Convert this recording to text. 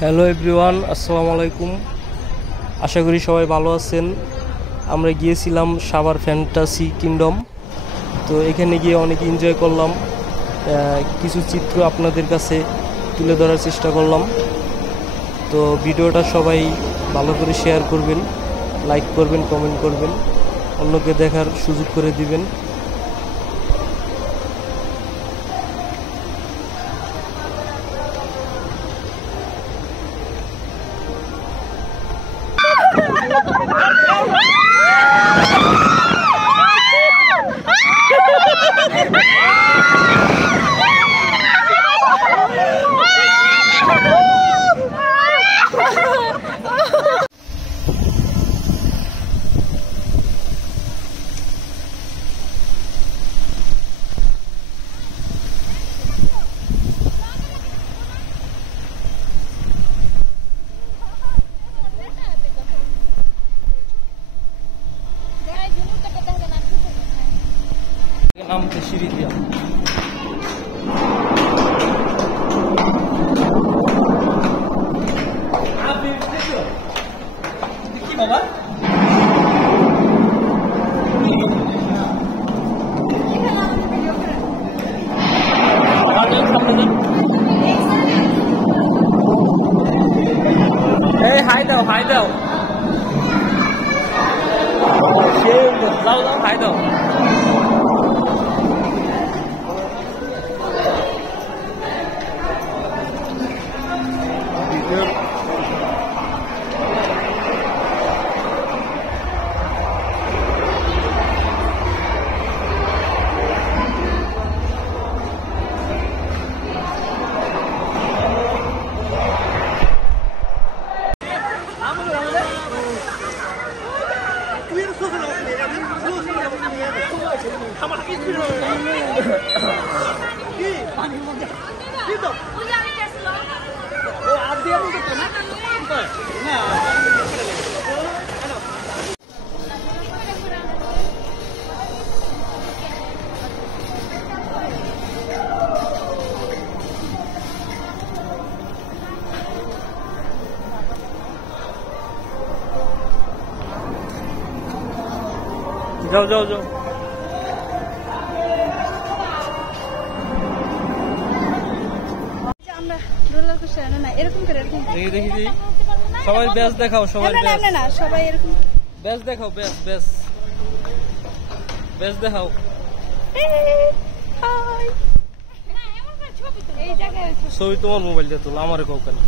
Hello everyone, আসসালামু আলাইকুম। আশা করি সবাই ভালো আছেন। আমরা গিয়েছিলাম সাভার ফ্যান্টাসি কিংডম। তো এখানে গিয়ে অনেক এনজয় করলাম। কিছু চিত্র আপনাদের কাছে তুলে ধরার চেষ্টা করলাম। তো ভিডিওটা সবাই ভালো করে শেয়ার করবেন, লাইক করবেন, কমেন্ট করবেন, অন্যকে দেখার সুযোগ করে দিবেন। নামতে সিঁড়ি দিয়া কি বাবা হাই দাও হাই দাও যাও যাও হাই দাও। যাও যাও যাও আমরা রোলার কোস্টার না এরকম করে এরকম দেখি দেখি দেখি সবাই ব্যাস দেখাও সবাই না না না সবাই এরকম ব্যাস দেখাও ব্যাস ব্যাস ব্যাস দেখাও। হাই না এমন করে ছবি তো এই জায়গায় ছবি তোমার মোবাইল দিয়ে তোলা আমারে কাউকে না।